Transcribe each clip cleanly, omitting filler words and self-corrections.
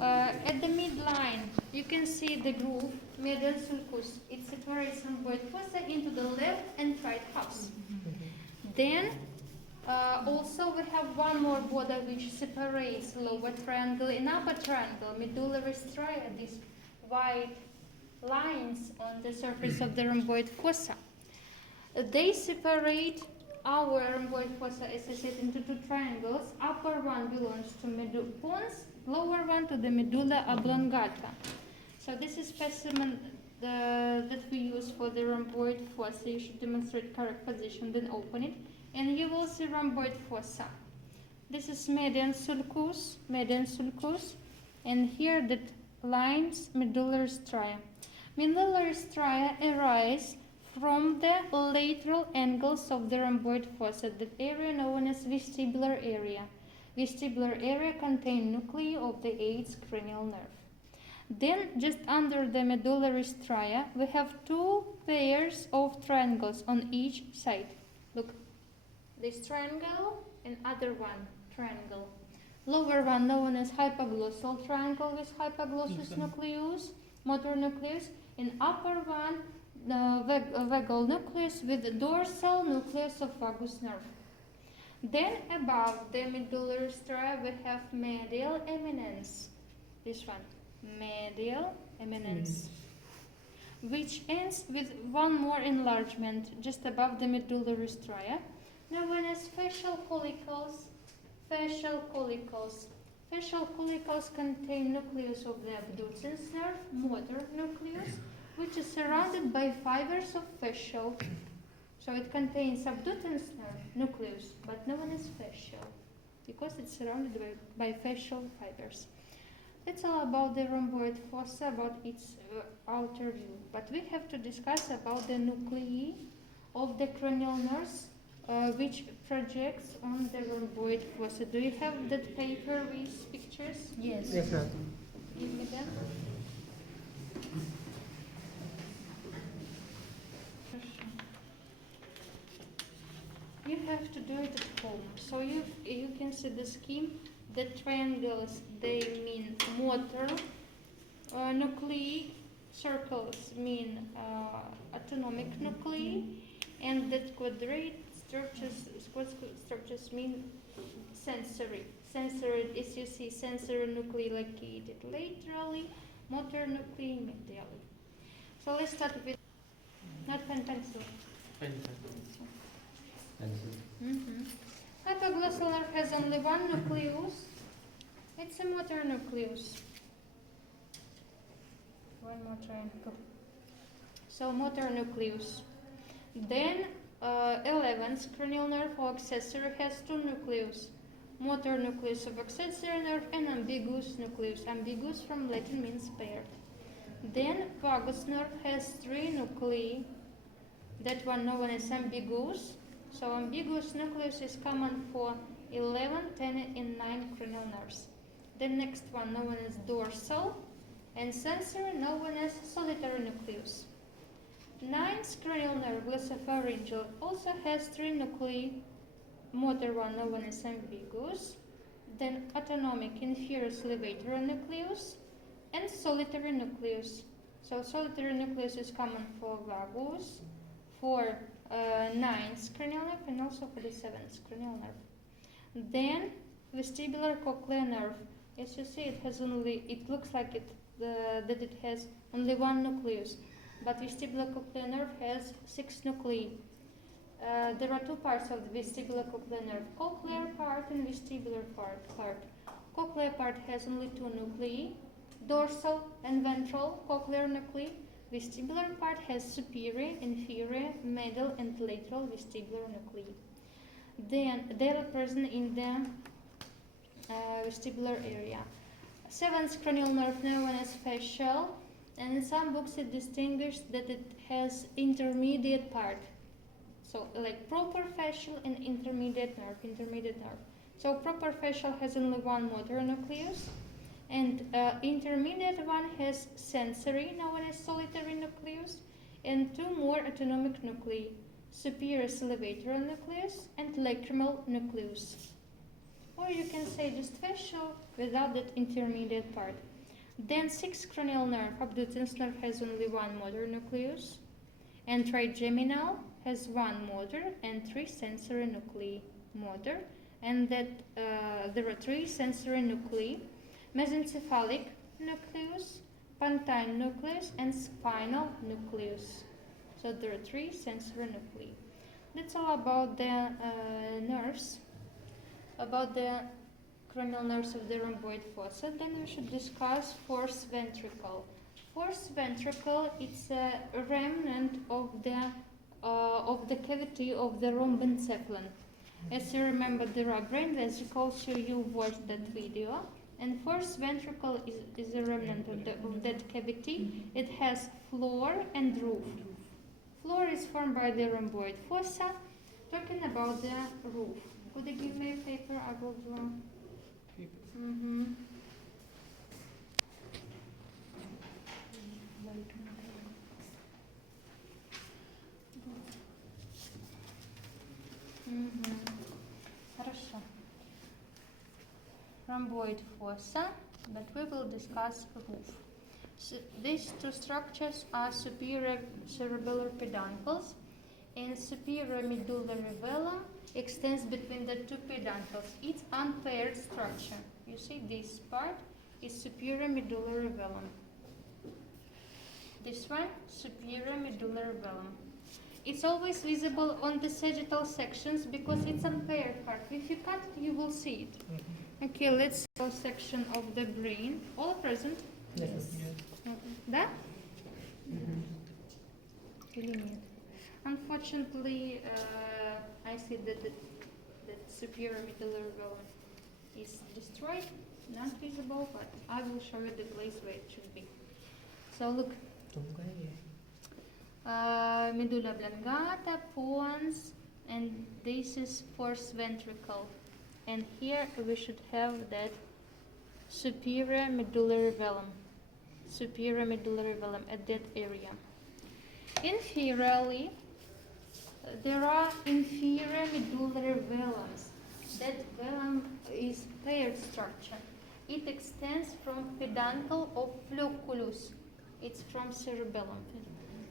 At the midline, you can see the groove, medial sulcus. It separates rhomboid fossa into the left and right halves. Then, also we have one more border which separates lower triangle and upper triangle, medullary stria, these white lines on the surface of the rhomboid fossa. They separate our rhomboid fossa, as I said, into two triangles. Upper one belongs to pons, lower one to the medulla oblongata. So this is specimen that we use for the rhomboid fossa. You should demonstrate correct position, then open it, and you will see rhomboid fossa. This is median sulcus, and here the lines medullary stria. Medullary stria arise from the lateral angles of the rhomboid fossa, that area known as vestibular area. Vestibular area contains nuclei of the 8th cranial nerve. Then, just under the medullary stria, we have two pairs of triangles on each side. Look, this triangle and other one triangle. Lower one known as hypoglossal triangle with hypoglossus nucleus, motor nucleus, and upper one the vagal nucleus with the dorsal nucleus of vagus nerve. Then above the medullary stria we have medial eminence. This one, medial eminence, which ends with one more enlargement just above the medullary stria, known as facial follicles. Facial follicles. Facial follicles contain nucleus of the abducens nerve, motor nucleus, which is surrounded by fibers of fascial. So it contains abducens nerve nucleus, but known as fascial, because it's surrounded by fascial fibers. That's all about the rhomboid fossa, about its outer view. But we have to discuss about the nuclei of the cranial nerves, which projects on the rhomboid fossa. Do you have that paper with pictures? Yes. Yes, ma'am. Give me them. You have to do it at home. So you can see the scheme. The triangles, they mean motor nuclei, circles mean autonomic nuclei, and the quadrate structures mean sensory. Sensory, as you see, sensory nuclei located laterally, motor nuclei medially. So let's start with not pen, pencil. Hypoglossal nerve has only one nucleus. It's a motor nucleus. One more triangle. So motor nucleus. Then 11th cranial nerve or accessory has two nucleus. Motor nucleus of accessory nerve and ambiguous nucleus. Ambiguous from Latin means paired. Then vagus nerve has three nuclei. That one known as ambiguous. So ambiguous nucleus is common for 11, 10, and 9 cranial nerves. The next one known as dorsal, and sensory known as solitary nucleus. 9th cranial nerve, glossopharyngeal, also has three nuclei. Motor one known as ambiguous, then autonomic inferior salivatory nucleus, and solitary nucleus. So solitary nucleus is common for vagus, for 9th cranial nerve, and also for the 7th cranial nerve. Then vestibular cochlear nerve. As you see, it looks like that it has only one nucleus, but vestibular cochlear nerve has 6 nuclei. There are two parts of the vestibular cochlear nerve: cochlear part and vestibular part. Cochlear part has only 2 nuclei, dorsal and ventral cochlear nuclei. Vestibular part has superior, inferior, medial, and lateral vestibular nuclei. Then they are present in the vestibular area. 7th cranial nerve known as fascial, and in some books it distinguished that it has intermediate part. So like proper fascial and intermediate nerve. So proper fascial has only one motor nucleus, and intermediate one has sensory, known as solitary nucleus, and 2 more autonomic nuclei, superior salivatory nucleus and lacrimal nucleus. or you can say just facial without that intermediate part. Then 6 cranial nerve. Abducens nerve has only one motor nucleus, and trigeminal has one motor and 3 sensory nuclei. Motor, and that there are 3 sensory nuclei: mesencephalic nucleus, pontine nucleus, and spinal nucleus. So there are 3 sensory nuclei. That's all about the nerves, about the cranial nerves of the rhomboid fossa. Then we should discuss fourth ventricle. Fourth ventricle, it's a remnant of the cavity of the rhombencephalon. As you remember, there are brain vesicles, so you watched that video. And fourth ventricle is a remnant of that cavity. It has floor and roof. Floor is formed by the rhomboid fossa. Talking about the roof. Could you give me a paper? I will draw. Mm-hmm. Хорошо. Rhomboid fossa, but we will discuss roof. So these two structures are superior cerebellar peduncles, and superior medullary velum extends between the 2 peduncles. It's unpaired structure. You see, this part is superior medullary velum. This one, superior medullary velum. It's always visible on the sagittal sections because it's unpaired part. If you cut it, you will see it. Okay, let's see a section of the brain. All present? Yes. Да? Или нет? Unfortunately, I see that the superior medullary velum is destroyed, not visible, but I will show you the place where it should be. So look. Medulla oblongata, pons, and this is fourth ventricle. And here we should have that superior medullary velum. Superior medullary velum at that area. Inferiorly, there are inferior medullary velums. That velum is paired structure. It extends from peduncle of flocculus. It's from cerebellum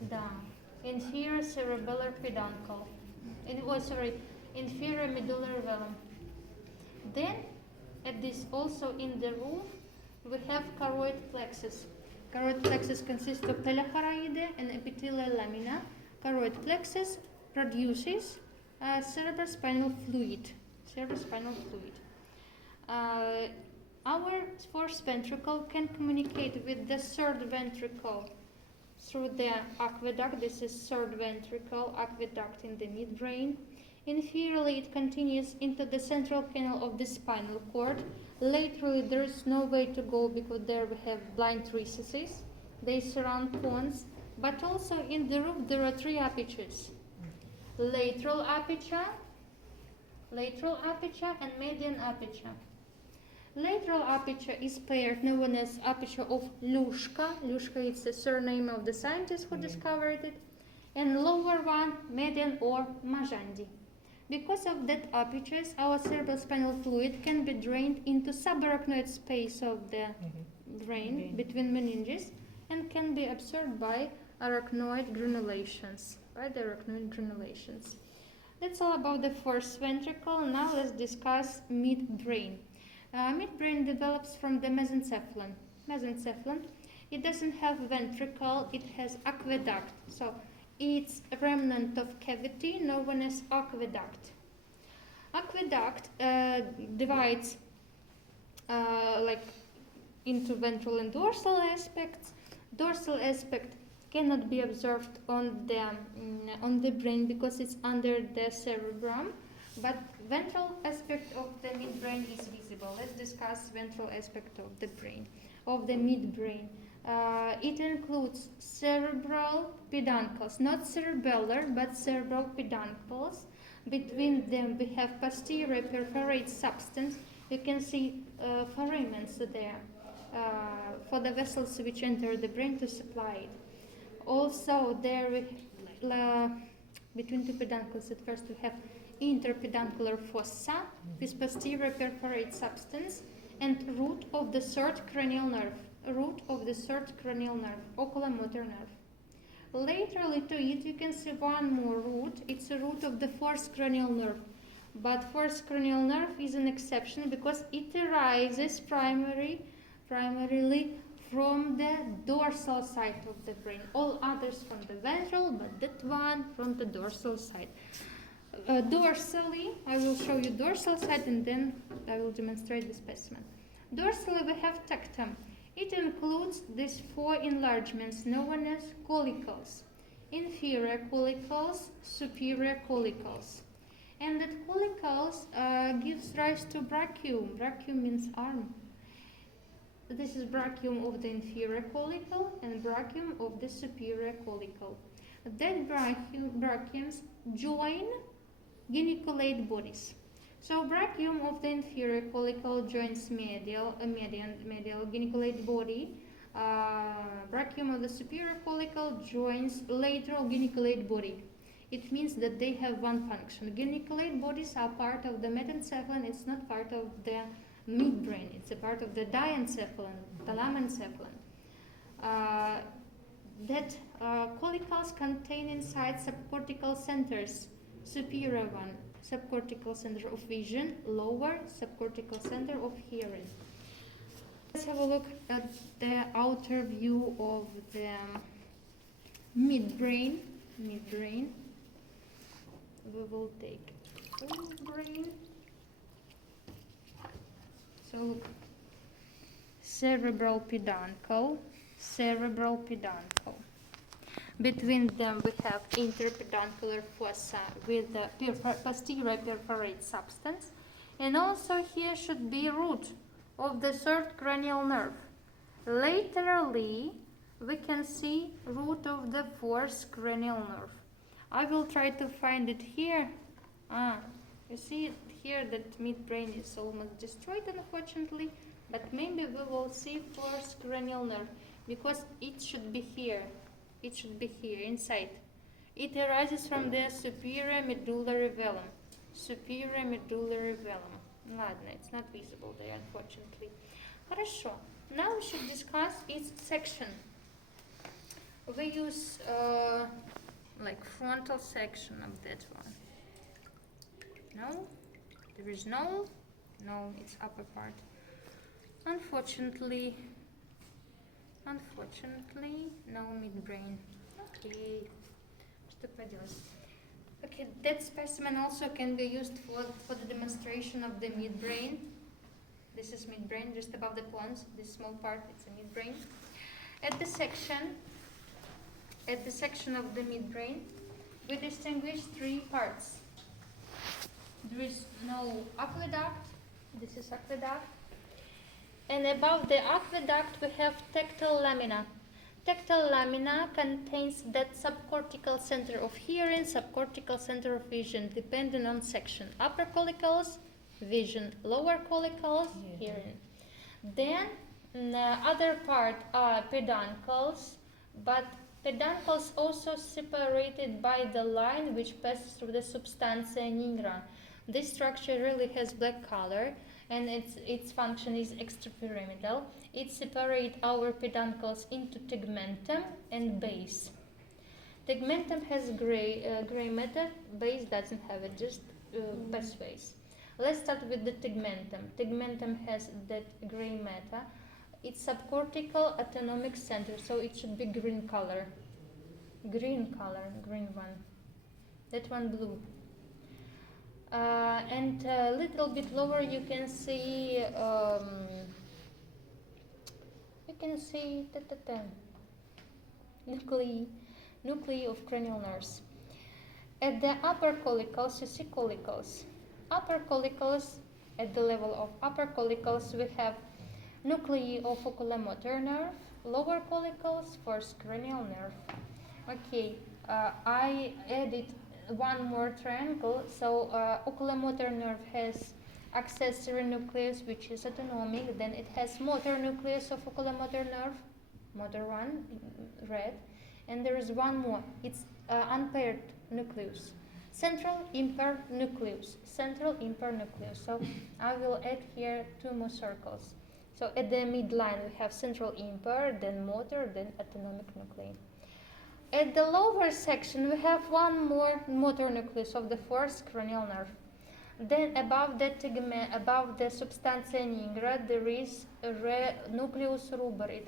down. Inferior cerebellar peduncle. Inferior medullary velum. Then, at this also in the roof, we have choroid plexus. Choroid plexus consists of telochoroide and epithelial lamina. Choroid plexus produces cerebrospinal fluid. Cerebrospinal fluid. Our fourth ventricle can communicate with the third ventricle through the aqueduct. This is third ventricle aqueduct in the midbrain. Inferiorly, it continues into the central canal of the spinal cord. Laterally, there is no way to go because there we have blind recesses. They surround pons, but also in the roof there are 3 apertures: lateral aperture, and median aperture. Lateral aperture is paired, known as aperture of Lushka. Lushka is the surname of the scientist who discovered it. And lower one, median or Majandi. Because of that apertures, our cerebrospinal fluid can be drained into subarachnoid space of the brain between meninges and can be absorbed by arachnoid granulations. That's all about the fourth ventricle. Now let's discuss midbrain. Midbrain develops from the mesencephalon. It doesn't have ventricle, it has aqueduct. So it's a remnant of cavity known as aqueduct. Aqueduct divides into ventral and dorsal aspects. Dorsal aspect cannot be observed on the brain because it's under the cerebrum, but ventral aspect of the midbrain is visible. Let's discuss ventral aspect of the brain, of the midbrain. It includes cerebral peduncles, not cerebellar, but cerebral peduncles. Between them we have posterior perforate substance. You can see foramens there for the vessels which enter the brain to supply it. Also there between 2 peduncles at first we have interpeduncular fossa with posterior perforate substance, and root of the third cranial nerve, oculomotor nerve. Laterally to it, you can see one more root. It's a root of the fourth cranial nerve. But fourth cranial nerve is an exception because it arises primarily from the dorsal side of the brain. All others from the ventral, but that one from the dorsal side. Dorsally, I will show you dorsal side and then I will demonstrate the specimen. Dorsally, we have tectum. It includes these four enlargements known as collicles. Inferior collicles, superior collicles. And that collicles gives rise to brachium. Brachium means arm. This is brachium of the inferior collicle and brachium of the superior collicle. That brachiums join geniculate bodies. So brachium of the inferior collicle joins medial geniculate body. Brachium of the superior collicle joins lateral geniculate body. It means that they have one function. Geniculate bodies are part of the metencephalon. It's not part of the midbrain. It's a part of the diencephalon, thalamencephalon. Collicles contain inside subcortical centers. Superior one, subcortical center of vision, lower subcortical center of hearing. Let's have a look at the outer view of the midbrain. We will take full brain. So look, cerebral peduncle. Between them we have interpeduncular fossa with the posterior perforate substance, and also here should be root of the third cranial nerve. Laterally we can see root of the fourth cranial nerve. I will try to find it here. You see here that midbrain is almost destroyed, unfortunately, but maybe we will see fourth cranial nerve because it should be here. It should be here inside. It arises from the superior medullary velum. Ладно, it's not visible there, unfortunately. Хорошо. Now we should discuss its section. We use like frontal section of that one. No, there is no, it's upper part. Unfortunately, no midbrain. Okay, что поделать? Okay, that specimen also can be used for the demonstration of the midbrain. This is midbrain, just above the pons. This small part, it's a midbrain. At the section of the midbrain, we distinguish three parts. There is no aqueduct. This is aqueduct. And above the aqueduct, we have tectal lamina. Tectal lamina contains that subcortical center of hearing, subcortical center of vision, depending on section. Upper collicles, vision. Lower collicles, hearing. Then the other part are peduncles, but peduncles also separated by the line which passes through the substantia nigra. This structure really has black color, and its function is extrapyramidal. It separates our peduncles into tegmentum and base. Tegmentum has gray matter, base doesn't have it, just pathways. Let's start with the tegmentum. Tegmentum has that gray matter. It's subcortical autonomic center, so it should be green color. Green one. That one blue. And a little bit lower you can see nuclei of cranial nerves. At the upper collicles, you see collicles. Upper collicles, at the level of upper collicles, we have nuclei of oculomotor nerve. Lower collicles, first cranial nerve. Okay, I added one more triangle. So oculomotor nerve has accessory nucleus, which is autonomic. Then it has motor nucleus of oculomotor nerve, motor one, red. And there is one more. It's unpaired nucleus. Central impaired nucleus. Central impaired nucleus. So I will add here 2 more circles. So at the midline we have central impaired, then motor, then autonomic nuclei. At the lower section we have 1 more motor nucleus of the 4th cranial nerve. Then above the tegment, above the substantia nigra, there is a nucleus ruber. It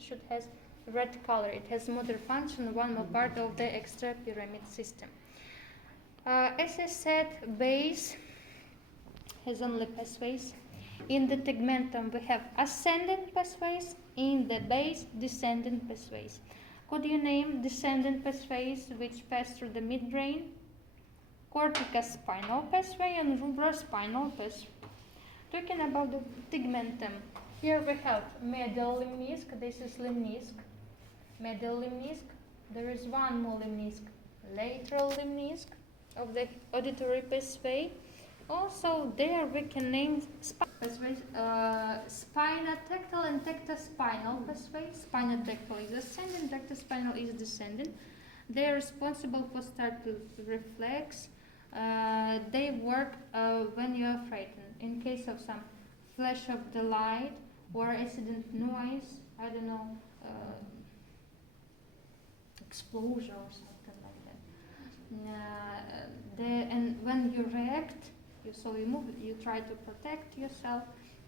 should has red color. It has motor function, 1 more part of the extra pyramid system. As I said, base has only pathways. In the tegmentum we have ascendant pathways, in the base descendant pathways. Could you name descendant pathways which pass through the midbrain? Corticospinal pathway and rubrospinal pathway. Talking about the tegmentum, here we have medial lemnisc, this is lemnisc, medial lemnisc, there is 1 more lemnisc, lateral lemnisc of the auditory pathway. Also there we can name pathways, spinotectal and tectospinal pathway. Spinotectal is ascendant, tectospinal is descendant. They are responsible for startle reflex. They work when you are frightened. In case of some flash of the light or accident noise, I don't know, explosion or something like that. And when you react, you try to protect yourself.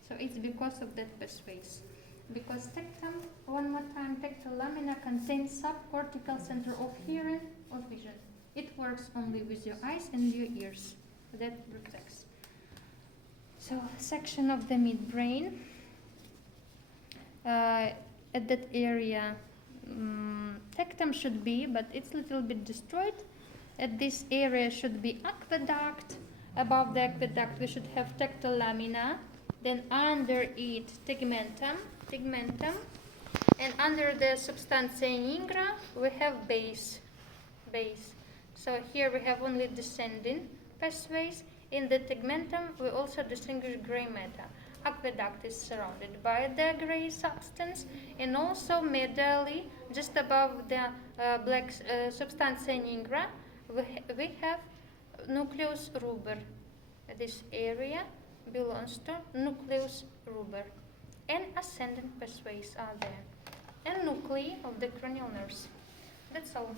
So it's because of that pathways. Because tectum, 1 more time, tectal lamina contains subcortical center of hearing or vision. It works only with your eyes and your ears. That protects. So section of the midbrain. At that area, tectum should be, but it's a little bit destroyed. At this area should be aqueduct. Above the aqueduct we should have tectal lamina. Then under it tegmentum, and under the substantia nigra we have base. So here we have only descending pathways. In the tegmentum we also distinguish gray matter. Aqueduct is surrounded by the gray substance, and also medially, just above the black substantia nigra, we have nucleus ruber. This area belongs to nucleus ruber, and ascendant pathways are there, and nuclei of the cranial nerves. That's all.